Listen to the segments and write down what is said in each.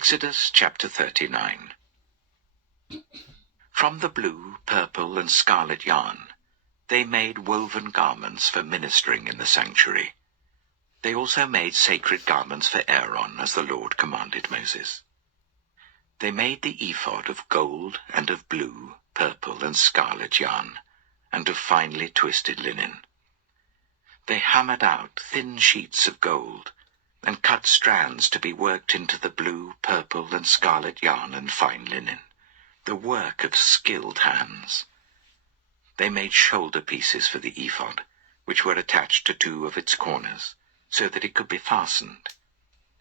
Exodus chapter 39. From the blue, purple, and scarlet yarn, they made woven garments for ministering in the sanctuary. They also made sacred garments for Aaron, as the Lord commanded Moses. They made the ephod of gold and of blue, purple, and scarlet yarn, and of finely twisted linen. They hammered out thin sheets of gold, and cut strands to be worked into the blue, purple, and scarlet yarn and fine linen, the work of skilled hands. They made shoulder pieces for the ephod, which were attached to two of its corners, so that it could be fastened.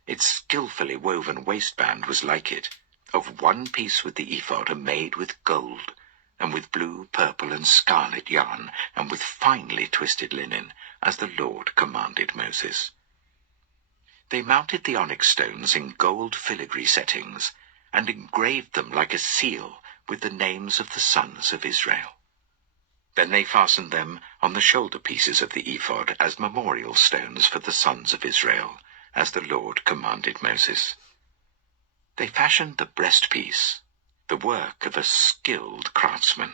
Its skillfully woven waistband was like it, of one piece with the ephod, and made with gold, and with blue, purple, and scarlet yarn, and with finely twisted linen, as the Lord commanded Moses. They mounted the onyx stones in gold filigree settings, and engraved them like a seal with the names of the sons of Israel. Then they fastened them on the shoulder pieces of the ephod as memorial stones for the sons of Israel, as the Lord commanded Moses. They fashioned the breastpiece, the work of a skilled craftsman.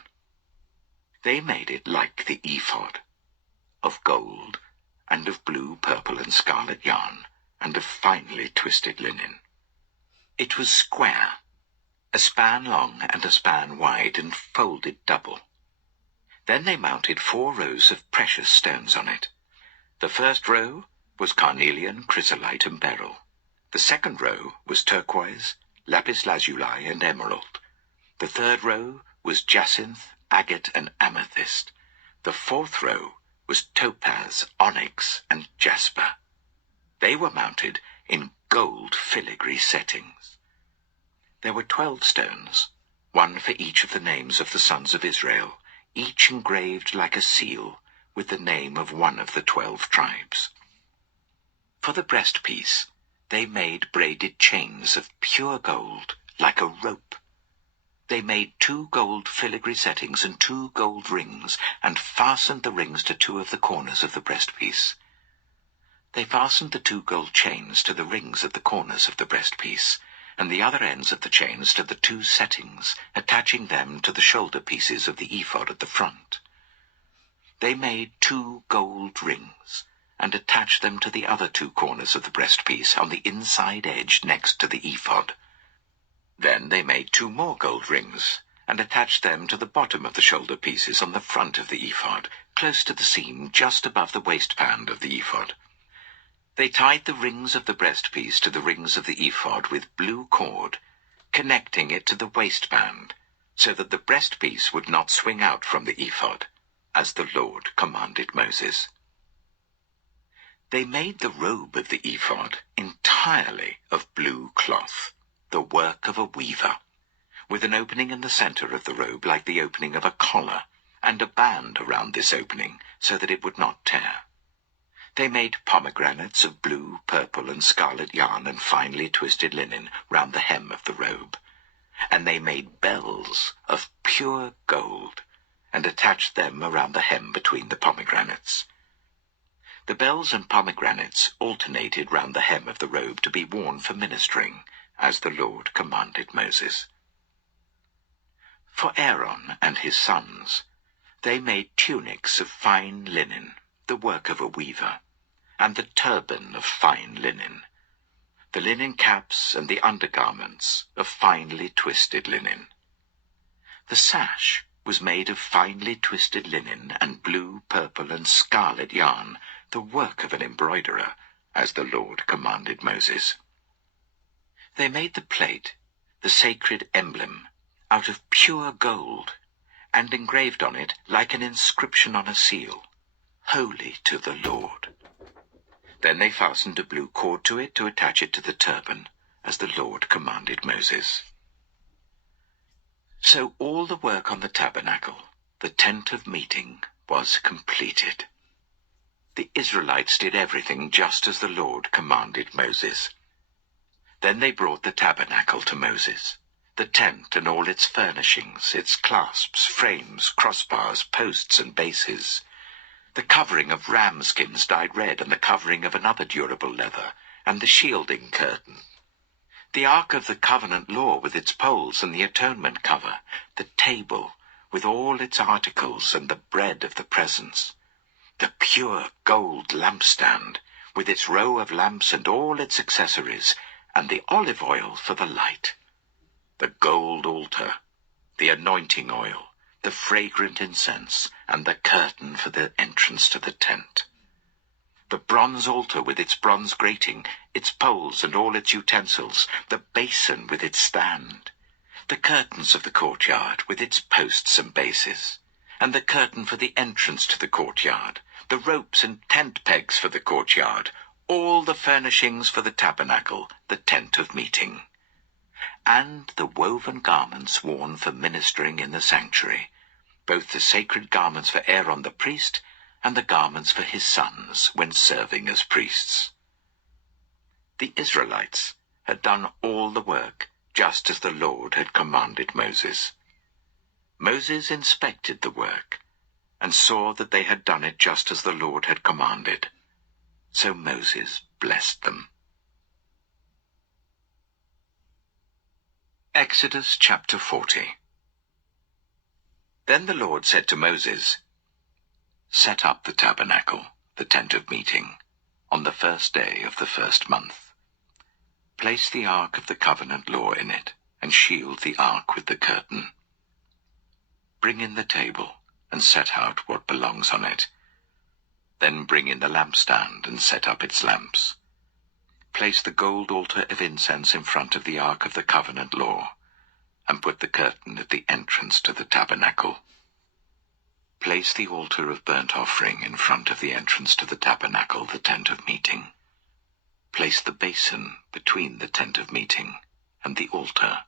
They made it like the ephod, of gold, and of blue, purple, and scarlet yarn, and of finely twisted linen. It was square, a span long and a span wide, and folded double. Then they mounted 4 rows of precious stones on it. The first row was carnelian, chrysolite, and beryl. The second row was turquoise, lapis lazuli, and emerald. The third row was jacinth, agate, and amethyst. The fourth row was topaz, onyx, and jasper. They were mounted in gold filigree settings. There were 12 stones, one for each of the names of the sons of Israel, each engraved like a seal with the name of one of the 12 tribes. For the breastpiece, they made braided chains of pure gold, like a rope. They made 2 gold filigree settings and 2 gold rings, and fastened the rings to 2 of the corners of the breastpiece. They fastened the 2 gold chains to the rings at the corners of the breastpiece, and the other ends of the chains to the 2 settings, attaching them to the shoulder pieces of the ephod at the front. They made 2 gold rings, and attached them to the other 2 corners of the breastpiece on the inside edge next to the ephod. Then they made 2 more gold rings, and attached them to the bottom of the shoulder pieces on the front of the ephod, close to the seam just above the waistband of the ephod. They tied the rings of the breastpiece to the rings of the ephod with blue cord, connecting it to the waistband, so that the breastpiece would not swing out from the ephod, as the Lord commanded Moses. They made the robe of the ephod entirely of blue cloth, the work of a weaver, with an opening in the center of the robe like the opening of a collar, and a band around this opening so that it would not tear. They made pomegranates of blue, purple, and scarlet yarn and finely twisted linen round the hem of the robe. And they made bells of pure gold, and attached them around the hem between the pomegranates. The bells and pomegranates alternated round the hem of the robe to be worn for ministering, as the Lord commanded Moses. For Aaron and his sons, they made tunics of fine linen, the work of a weaver, and the turban of fine linen, the linen caps and the undergarments of finely twisted linen. The sash was made of finely twisted linen and blue, purple, and scarlet yarn, the work of an embroiderer, as the Lord commanded Moses. They made the plate, the sacred emblem, out of pure gold, and engraved on it, like an inscription on a seal, "Holy to the Lord." Then they fastened a blue cord to it to attach it to the turban, as the Lord commanded Moses. So all the work on the tabernacle, the tent of meeting, was completed. The Israelites did everything just as the Lord commanded Moses. Then they brought the tabernacle to Moses, the tent and all its furnishings, its clasps, frames, crossbars, posts, and bases, the covering of ram skins dyed red, and the covering of another durable leather, and the shielding curtain. the Ark of the Covenant Law with its poles and the atonement cover, the table with all its articles and the bread of the presence, the pure gold lampstand with its row of lamps and all its accessories, and the olive oil for the light, the gold altar, the anointing oil, the fragrant incense, and the curtain for the entrance to the tent, the bronze altar with its bronze grating, its poles and all its utensils, the basin with its stand, the curtains of the courtyard with its posts and bases, and the curtain for the entrance to the courtyard, the ropes and tent pegs for the courtyard, all the furnishings for the tabernacle, the tent of meeting, and the woven garments worn for ministering in the sanctuary, both the sacred garments for Aaron the priest and the garments for his sons when serving as priests. The Israelites had done all the work just as the Lord had commanded Moses. Moses inspected the work and saw that they had done it just as the Lord had commanded. So Moses blessed them. Exodus chapter 40. Then the Lord said to Moses, "Set up the tabernacle, the tent of meeting, on the first day of the first month. Place the ark of the covenant law in it, and shield the ark with the curtain. Bring in the table, and set out what belongs on it. Then bring in the lampstand, and set up its lamps. Place the gold altar of incense in front of the ark of the covenant law, and put the curtain at the entrance to the tabernacle. Place the altar of burnt offering in front of the entrance to the tabernacle, the tent of meeting. Place the basin between the tent of meeting and the altar,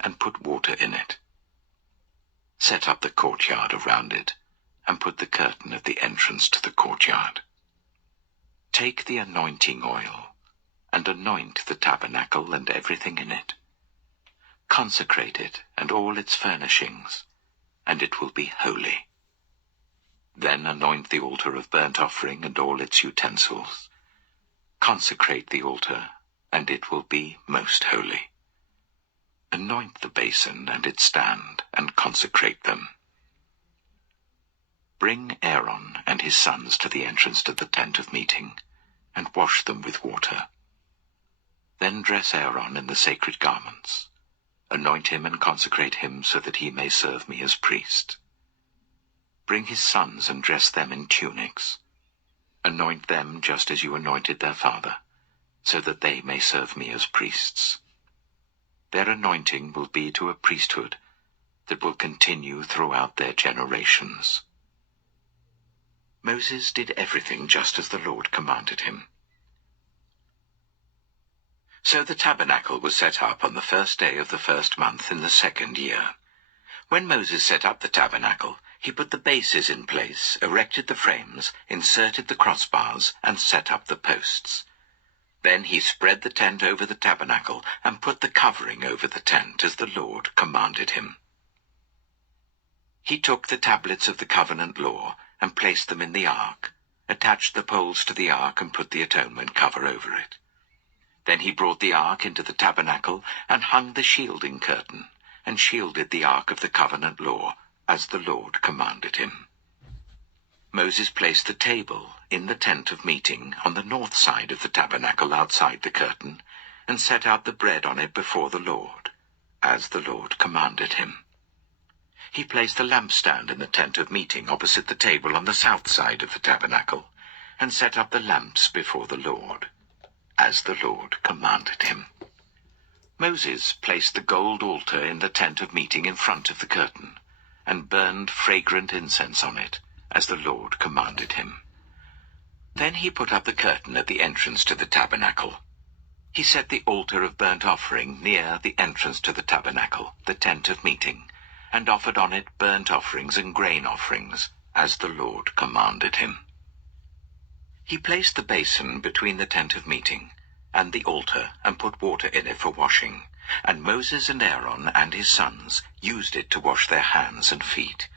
and put water in it. Set up the courtyard around it, and put the curtain at the entrance to the courtyard. Take the anointing oil, and anoint the tabernacle and everything in it. Consecrate it and all its furnishings, and it will be holy. Then anoint the altar of burnt offering and all its utensils. Consecrate the altar, and it will be most holy. Anoint the basin and its stand, and consecrate them. Bring Aaron and his sons to the entrance to the tent of meeting, and wash them with water. Then dress Aaron in the sacred garments. Anoint him and consecrate him so that he may serve me as priest. Bring his sons and dress them in tunics. Anoint them just as you anointed their father, so that they may serve me as priests. Their anointing will be to a priesthood that will continue throughout their generations." Moses did everything just as the Lord commanded him. So the tabernacle was set up on the first day of the first month in the second year. When Moses set up the tabernacle, he put the bases in place, erected the frames, inserted the crossbars, and set up the posts. Then he spread the tent over the tabernacle and put the covering over the tent as the Lord commanded him. He took the tablets of the covenant law and placed them in the ark, attached the poles to the ark and put the atonement cover over it. Then he brought the ark into the tabernacle and hung the shielding curtain, and shielded the ark of the covenant law, as the Lord commanded him. Moses placed the table in the tent of meeting on the north side of the tabernacle outside the curtain, and set out the bread on it before the Lord, as the Lord commanded him. He placed the lampstand in the tent of meeting opposite the table on the south side of the tabernacle, and set up the lamps before the Lord, as the Lord commanded him. Moses placed the gold altar in the tent of meeting in front of the curtain, and burned fragrant incense on it, as the Lord commanded him. Then he put up the curtain at the entrance to the tabernacle. He set the altar of burnt offering near the entrance to the tabernacle, the tent of meeting, and offered on it burnt offerings and grain offerings, as the Lord commanded him. He placed the basin between the tent of meeting and the altar, and put water in it for washing, and Moses and Aaron and his sons used it to wash their hands and feet.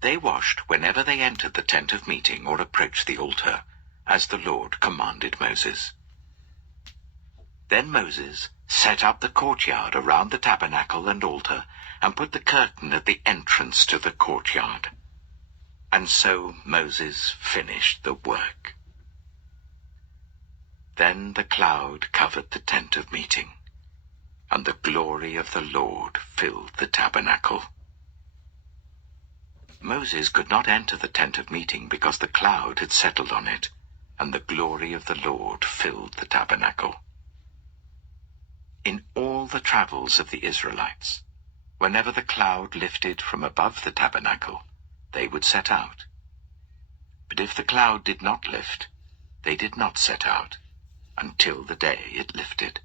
They washed whenever they entered the tent of meeting or approached the altar, as the Lord commanded Moses. Then Moses set up the courtyard around the tabernacle and altar, and put the curtain at the entrance to the courtyard. And so Moses finished the work. Then the cloud covered the tent of meeting, and the glory of the Lord filled the tabernacle. Moses could not enter the tent of meeting because the cloud had settled on it, and the glory of the Lord filled the tabernacle. In all the travels of the Israelites, whenever the cloud lifted from above the tabernacle, they would set out. But if the cloud did not lift, they did not set out, until the day it lifted.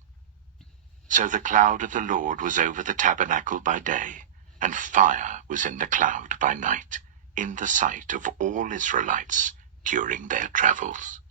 So the cloud of the Lord was over the tabernacle by day, and fire was in the cloud by night, in the sight of all Israelites during their travels.